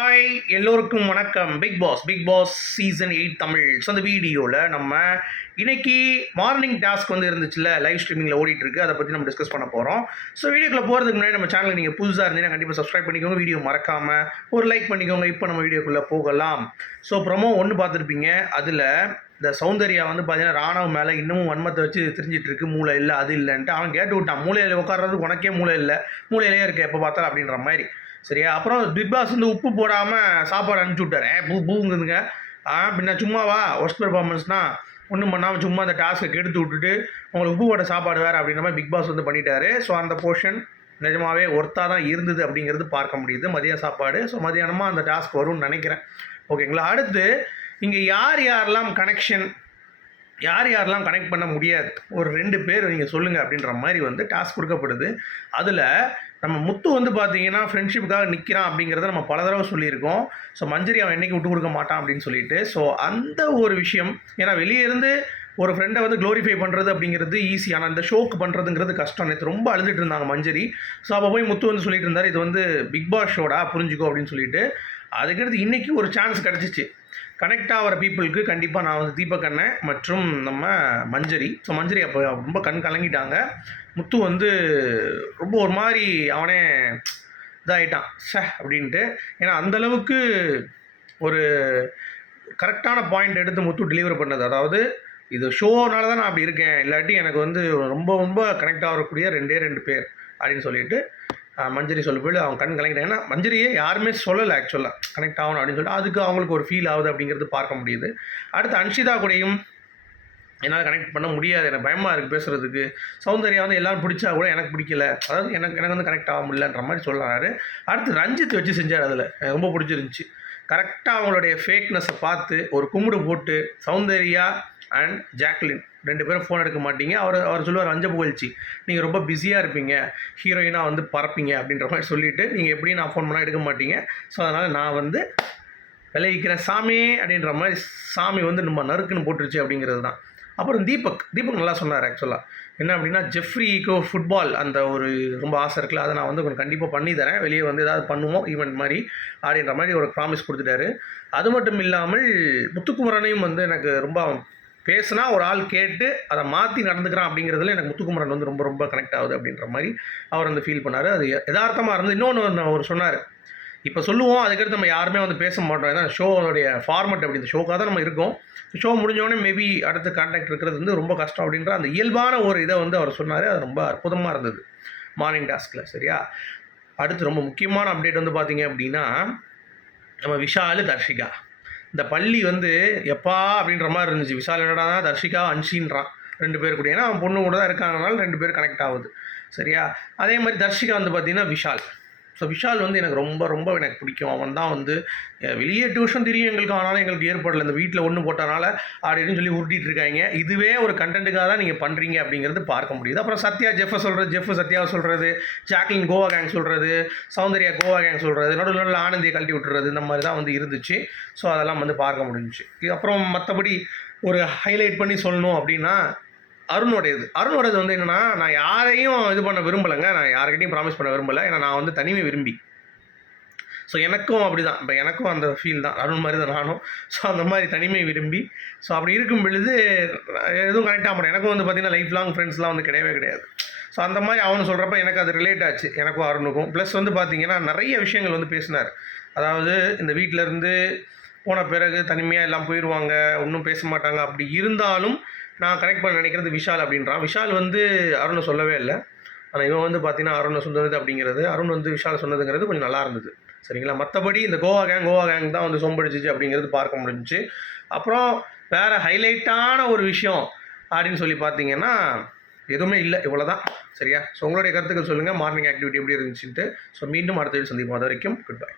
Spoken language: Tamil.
ஹாய் எல்லோருக்கும் வணக்கம். Bigg Boss Bigg Boss season eight Tamil. So அந்த வீடியோவில் நம்ம இன்னைக்கு மார்னிங் டாஸ்க் வந்து இருந்துச்சுல லைவ் ஸ்ட்ரீமிங்கில் ஓடிட்டுருக்கு அதை பற்றி நம்ம டிஸ்கஸ் பண்ண போகிறோம் ஸோ வீடியோக்குள்ளே போகிறதுக்கு முன்னாடி நம்ம சேனல் நீங்கள் புதுசாக இருந்தீங்கன்னா கண்டிப்பாக சப்ஸ்கிரைப் பண்ணிக்கோங்க. வீடியோ மறக்காமல் ஒரு லைக் பண்ணிக்கோங்க. இப்போ நம்ம வீடியோக்குள்ளே போகலாம். ஸோ ப்ரொமோ ஒன்று பார்த்துருப்பீங்க. அதில் இந்த சௌந்தர்யா வந்து பார்த்தீங்கன்னா ராணவ் மேலே இன்னமும் வன்மத்தை வச்சு தெரிஞ்சிட்டு இருக்கு. மூளை இல்லை அது இல்லைன்ட்டு. அவன் கேட்டு விட்டான். மூளையில் உட்கார்றதுக்கு உனக்கே மூளை இல்லை. மூளையிலே இருக்க எப்போ பார்த்தாலும் அப்படின்ற மாதிரி. சரியா? அப்புறம் பிக் பாஸ் வந்து உப்பு போடாமல் சாப்பாடு அனுப்பிச்சி விட்டாரு. ஏ, பூ பூங்குதுங்க. ஆ பின்ன சும்மாவா ஒர்ஸ்ட் பெர்ஃபார்மன்ஸ்னால் ஒன்றும் பண்ணாமல் சும்மா அந்த டாஸ்க்கை கெடுத்து விட்டுட்டு உங்களுக்கு உப்பு போட்ட சாப்பாடு வேறு அப்படின்ற மாதிரி பிக் பாஸ் வந்து பண்ணிட்டாரு. ஸோ அந்த போர்ஷன் நிஜமாவே ஒர்த்தாக தான் இருந்தது அப்படிங்கிறது பார்க்க முடியுது. மதிய சாப்பாடு. ஸோ மதியானமாக அந்த டாஸ்க் வரும்னு நினைக்கிறேன். ஓகேங்களா அடுத்து இங்கே யார் யாரெல்லாம் கனெக்ஷன் யார் யாரெல்லாம் கனெக்ட் பண்ண முடியாது? ஒரு ரெண்டு பேர் நீங்கள் சொல்லுங்கள் அப்படின்ற மாதிரி வந்து டாஸ்க் கொடுக்கப்படுது. அதில் நம்ம முத்து வந்து பார்த்தீங்கன்னா ஃப்ரெண்ட்ஷிப்புக்காக நிற்கிறான் அப்படிங்கிறத நம்ம பல தடவை சொல்லியிருக்கோம். ஸோ மஞ்சரி அவன் என்றைக்கு விட்டு கொடுக்க மாட்டான் அப்படின்னு சொல்லிட்டு. ஸோ அந்த ஒரு விஷயம் ஏன்னா வெளியே இருந்து ஒரு ஃப்ரெண்டை வந்து க்ளோரிஃபை பண்ணுறது அப்படிங்கிறது ஈஸி ஆனால் இந்த ஷோக்கு பண்ணுறதுங்கிறது கஷ்டம். நேற்று ரொம்ப அழுதுட்டு இருந்தாங்க மஞ்சரி. ஸோ அப்போ போய் முத்து வந்து சொல்லிட்டு இருந்தார் இது வந்து பிக் பாஸ் ஷோடா புரிஞ்சுக்கோ அப்படின்னு சொல்லிட்டு. அதுக்கடுத்து இன்றைக்கி ஒரு சான்ஸ் கிடச்சிச்சு. கனெக்ட் ஆகிற பீப்புளுக்கு கண்டிப்பாக நான் வந்து தீபக் அண்ணன் மற்றும் நம்ம மஞ்சரி. ஸோ மஞ்சரி அப்போ ரொம்ப கண் கலங்கிட்டாங்க. முத்து வந்து ரொம்ப ஒரு மாதிரி அவனே இதாகிட்டான் ச அப்படின்ட்டு. ஏன்னா அந்தளவுக்கு ஒரு கரெக்டான பாயிண்ட் எடுத்து முத்து டெலிவர் பண்ணது. அதாவது இது ஷோனால தான் நான் அப்படி இருக்கேன். இல்லாட்டி எனக்கு வந்து ரொம்ப ரொம்ப கனெக்ட் ஆகக்கூடிய ரெண்டே ரெண்டு பேர் அப்படின்னு சொல்லிட்டு மஞ்சரி சொல்ல போய் அவங்க கண் கலங்கிட்டாங்க. ஏன்னா மஞ்சரியே யாருமே சொல்லலை ஆக்சுவலாக கனெக்ட் ஆகணும் அப்படின்னு சொல்லிட்டு அதுக்கு அவங்களுக்கு ஒரு ஃபீல் ஆகுது அப்படிங்கிறது பார்க்க முடியுது. அடுத்து அன்ஷிதா கூடயும் என்னால் கனெக்ட் பண்ண முடியாது. எனக்கு பயமாக இருக்குது பேசுகிறதுக்கு சௌந்தர்யா வந்து எல்லாரும் பிடிச்சா கூட எனக்கு பிடிக்கல. அதாவது எனக்கு எனக்கு வந்து கனெக்ட் ஆக முடியலன்ற மாதிரி சொல்கிறாரு அடுத்து ரஞ்சித் வச்சு செஞ்சார் அதில். எனக்கு ரொம்ப பிடிச்சிருந்துச்சி. கரெக்டாக அவங்களுடைய ஃபேக்னஸை பார்த்து ஒரு கும்பிடு போட்டு சௌந்தர்யா அண்ட் ஜாக்லின் ரெண்டு பேரும் ஃபோன் எடுக்க மாட்டீங்க. அவர் அவர் சொல்லுவார் அஞ்ச புகழ்ச்சி. நீங்கள் ரொம்ப பிஸியாக இருப்பீங்க. ஹீரோயினாக வந்து பறப்பீங்க. அப்படின்ற மாதிரி சொல்லிவிட்டு நீங்கள் எப்படியும் நான் ஃபோன் பண்ணால் எடுக்க மாட்டீங்க. ஸோ அதனால் நான் வந்து விளைவிக்கிறேன் சாமி அப்படின்ற மாதிரி சாமி வந்து நம்ம நறுக்குன்னு போட்டுருச்சு அப்படிங்கிறது தான். அப்புறம் தீபக். தீபக் நல்லா சொன்னார் ஆக்சுவலாக என்ன அப்படின்னா ஜெஃப்ரிக்கு ஃபுட்பால் அந்த ஒரு ரொம்ப ஆசை இருக்குல்ல அதை நான் வந்து கொஞ்சம் கண்டிப்பாக பண்ணி தரேன். வெளியே வந்து ஏதாவது பண்ணுவோம் ஈவெண்ட் மாதிரி அப்படின்ற மாதிரி ஒரு ப்ராமிஸ் கொடுத்துட்டாரு. அது மட்டும் இல்லாமல் முத்துக்குமரனையும் வந்து எனக்கு ரொம்ப பேசுனா ஒரு ஆள் கேட்டு அதை மாற்றி நடந்துக்கிறான் அப்படிங்கிறதுல எனக்கு முத்துக்குமரன் வந்து ரொம்ப ரொம்ப கனெக்ட் ஆகுது அப்படின்ற மாதிரி அவர் வந்து ஃபீல் பண்ணார். அது யதார்த்தமாக இருந்து இன்னொன்று அவர் சொன்னார். இப்போ சொல்லுவோம் அதுக்கடுத்து நம்ம யாருமே வந்து பேச மாட்டோம். ஏன்னா ஷோனுடைய ஃபார்மெட் அப்படி இந்த ஷோக்காக தான் நம்ம இருக்கோம். ஷோ முடிஞ்சோடனே மேபி அடுத்த கான்டாக்ட் இருக்கிறது வந்து ரொம்ப கஷ்டம் அப்படின்ற அந்த இயல்பான ஒரு இதை வந்து அவர் சொன்னார். அது ரொம்ப அற்புதமாக இருந்தது. மார்னிங் டாஸ்கில் சரியா? அடுத்து ரொம்ப முக்கியமான அப்டேட் வந்து பார்த்தீங்க அப்படின்னா நம்ம விஷாலு தர்ஷிகா. இந்த பள்ளி வந்து எப்பா அப்படின்ற மாதிரி இருந்துச்சு. விஷால் என்னடா தர்ஷிகா அன்ஷின்றான் ரெண்டு பேர் கூட ஏன்னா அவன் பொண்ணு கூட தான் இருக்காங்கனால ரெண்டு பேர் கனெக்ட் ஆகுது. சரியா? அதே மாதிரி தர்ஷிகா வந்து பார்த்தீங்கன்னா விஷால் ஸோ விஷால் வந்து எனக்கு ரொம்ப ரொம்ப எனக்கு பிடிக்கும். அவன் தான் வந்து வெளியே டியூஷன் தெரியும் எங்களுக்கு. ஆனாலும் எங்களுக்கு ஏற்படல இந்த வீட்டில் ஒன்று போட்டனால அப்படின்னு சொல்லி உருட்டிட்டு இருக்காங்க. இதுவே ஒரு கண்டென்ட்டுக்காக தான் நீங்கள் பண்ணுறீங்க அப்படிங்கிறது பார்க்க முடியுது. அப்புறம் சத்யா ஜெஃபை சொல்கிறது ஜெஃப் சத்யா சொல்கிறது ஜாக்லின் கோவா கேங் சொல்கிறது சௌந்தர்யா கோவா கேங் சொல்கிறது நடுவில் நடுவில் ஆனந்தியை கழட்டி விட்டுறது இந்த மாதிரி தான் வந்து இருந்துச்சு. ஸோ அதெல்லாம் வந்து பார்க்க முடிஞ்சுச்சு. இது அப்புறம் மற்றபடி ஒரு ஹைலைட் பண்ணி சொல்லணும் அப்படின்னா அருணோடையது. அருணோடது வந்து என்னென்னா நான் யாரையும் இது பண்ண விரும்பலைங்க. நான் யார்கிட்டையும் ப்ராமிஸ் பண்ண விரும்பலை. ஏன்னா நான் வந்து தனிமை விரும்பி. ஸோ எனக்கும் அப்படி தான் இப்போ எனக்கும் அந்த ஃபீல் தான். அருண் மாதிரி தான் நானும். ஸோ அந்த மாதிரி தனிமை விரும்பி. ஸோ அப்படி இருக்கும் பொழுது எதுவும் கனெக்ட் ஆக மாட்டேன் எனக்கும் வந்து பார்த்திங்கன்னா லைஃப் லாங் ஃப்ரெண்ட்ஸ்லாம் வந்து கிடையவே கிடையாது. ஸோ அந்த மாதிரி அவனு சொல்கிறப்ப எனக்கு அது ரிலேட் ஆச்சு. எனக்கும் அருணுக்கும். ப்ளஸ் வந்து பார்த்திங்கன்னா நிறைய விஷயங்கள் வந்து பேசினார். அதாவது இந்த வீட்டிலேருந்து போன பிறகு தனிமையாக எல்லாம் போயிடுவாங்க ஒன்றும் பேச மாட்டாங்க. அப்படி இருந்தாலும் நான் கனெக்ட் பண்ண நினைக்கிறது விஷால் அப்படின்றான். விஷால் வந்து அருணை சொல்லவே இல்லை. ஆனால் இவன் வந்து பார்த்தீங்கன்னா அருணை சொன்னது அப்படிங்கிறது அருண் வந்து விஷால் சொன்னதுங்கிறது கொஞ்சம் நல்லா இருந்தது. சரிங்களா? மற்றபடி இந்த கோவா கேங் கோவா கேங் தான் வந்து சொம்படிச்சிச்சு அப்படிங்கிறது பார்க்க முடிஞ்சுச்சு. அப்புறம் வேறு ஹைலைட்டான ஒரு விஷயம் அப்படின்னு சொல்லி பார்த்தீங்கன்னா எதுவுமே இல்லை. இவ்வளோ தான் சரியா? ஸோ உங்களுடைய கருத்துக்கள் சொல்லுங்கள் மார்னிங் ஆக்டிவிட்டி எப்படி இருந்துச்சுன்ட்டு. ஸோ மீண்டும் அடுத்த வீடு சந்திப்போம். அது வரைக்கும் குட் பை